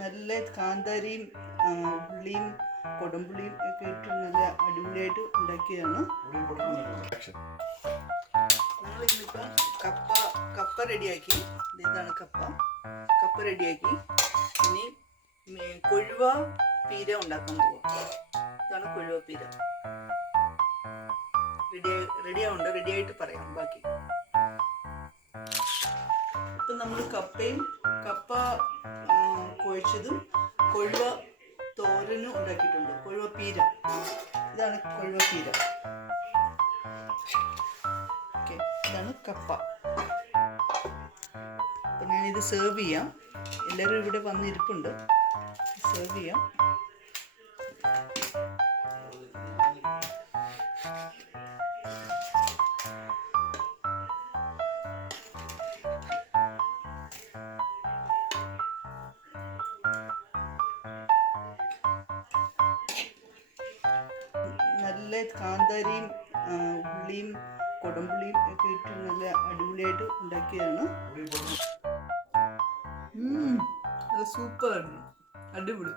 നല്ല കാന്താരിയും ഉള്ളിയും കൊടംപുളിയും ഒക്കെ ഇട്ട് നല്ല അടിപൊളിയായിട്ട് ഉണ്ടാക്കിയതാണ്. ഞങ്ങൾ ഇന്നിപ്പം കപ്പ റെഡിയാക്കി. ഇതാണ് കപ്പ റെഡിയാക്കി. ഇനി കൊഴുവ പീര ഉണ്ടാക്കാൻ പോവാം. ഇതാണ് കൊഴുവ പീര. റെഡിയാവുണ്ട്. റെഡിയായിട്ട് പറയാം ബാക്കി. ഇപ്പം നമ്മൾ കപ്പ കുഴച്ചതും കൊഴുവ തോരനും ഉണ്ടാക്കിയിട്ടുണ്ട്. കൊഴുവ പീര. ഇതാണ് കൊഴുവ പീര. ഓക്കെ, ഇതാണ് കപ്പ. അപ്പം ഞാനിത് സെർവ് ചെയ്യാം. എല്ലാവരും ഇവിടെ വന്നിരിപ്പുണ്ട്. സെർവ് ചെയ്യാം. നല്ല കാന്താരിയും ഉള്ളിയും കൊടംപുളിയും ഒക്കെ ഇട്ട് നല്ല അടിപൊളിയായിട്ട് ഉണ്ടാക്കിയതാണ്. സൂപ്പർ, അടിപൊളി.